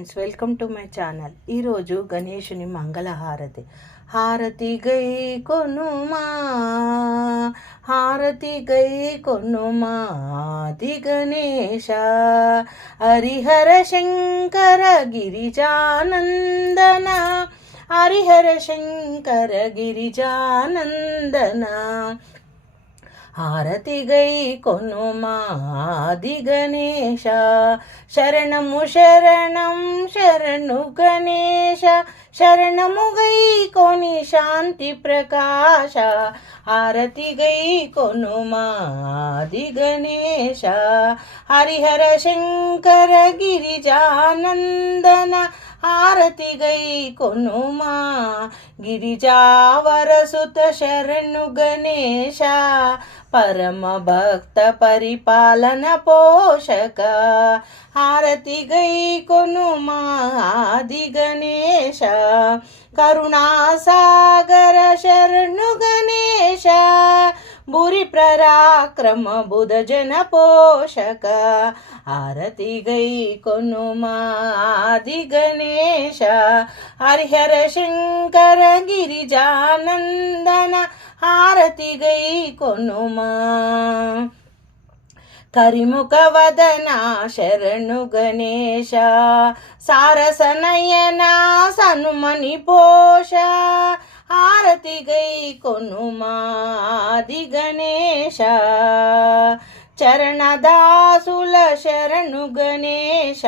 Friends, welcome to my channel. ఈరోజు గణేషుని మంగళహారతి. హారతి గై కొనుమా, హారతి గై కొనుమా, ఆది గణేశ హరిహర శంకర గిరిజానందన, హరిహర శంకర గిరిజానందన. హారతి గై కొనుమా, ఆది గణేశ శరణము శరణం శరణు గణేశ, శరణము గై కొని శాంతి ప్రకాశ. హారతి గై కొనుమా, ఆది గణేశ హరిహర శంకర గిరిజానందన. హారతి గై కొనుమా, గిరిజావరసుత శరణు గణేశ, పరమ భక్త పరిపాలన పోషక. హారతి గై కొనుమా, ఆది గణేశ కరుణాసాగర శరణు గణేశ, భూరి పరాక్రమ బుధ జన పోషక. హారతి గై కొనుమా, ఆది గణేశ హరిహర శంకర గిరిజానందన. హారతి గై కొనుమా, కరిముఖ వదన శరణు గణేశ, సారసనయన సనుమని పోష. హారతి గై కొనుమా, ఆది గణేశ చరణదాసుల శరణు గణేశ,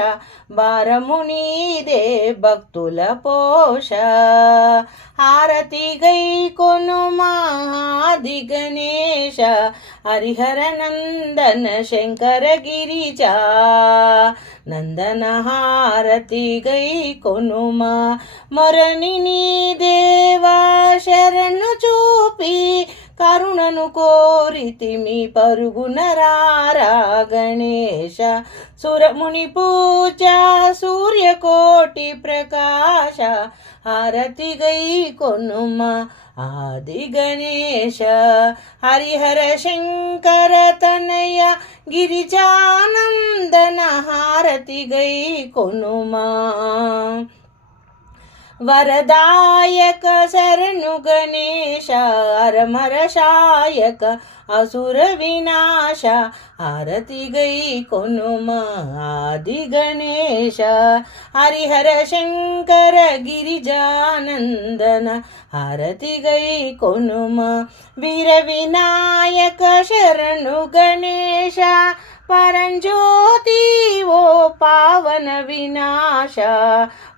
భారము నీదే భక్తుల పోష. హారతి గై కొనుమా, ఆది గణేశ హరిహర నందన శంకర గిరిజా నందన. హారతి గై కొనుమా, మొరని నీ దేవా శరణు చూపి, కరుణను కోరితిమి పరుగున రారా గణేశ. సురముని పూజ సూర్యకోటి ప్రకాశ. హారతి గై కొనుమా, ఆది గణేశ హరిహర శంకర తనయ గిరిజానందన. హారతి గై కొనుమా, వరదాయక శరణు గణేశ అరమరశాయక అసుర వినాశ. హారతి గై కొనుమా, ఆది గణేశ హరిహర శంకర గిరిజానందన. హారతి గై కొనుమా, వీర వినాయక శరణు గణేశ, పరంజ్యోతి ఓ పావన వినాశ,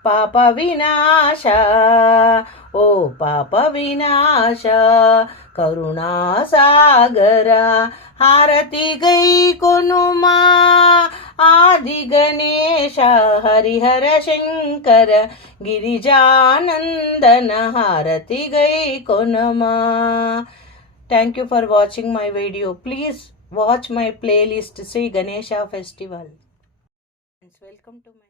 పాప వినాశ ఓ పాప వినాశ కరుణాసాగర. హారతి గై కొనుమా, ఆది గణేశ హరిహర శంకర గిరిజానందన. హారతి గై కొనుమా. Thank you for watching my video. Please watch my playlist Sri Ganesha Festival. Welcome to my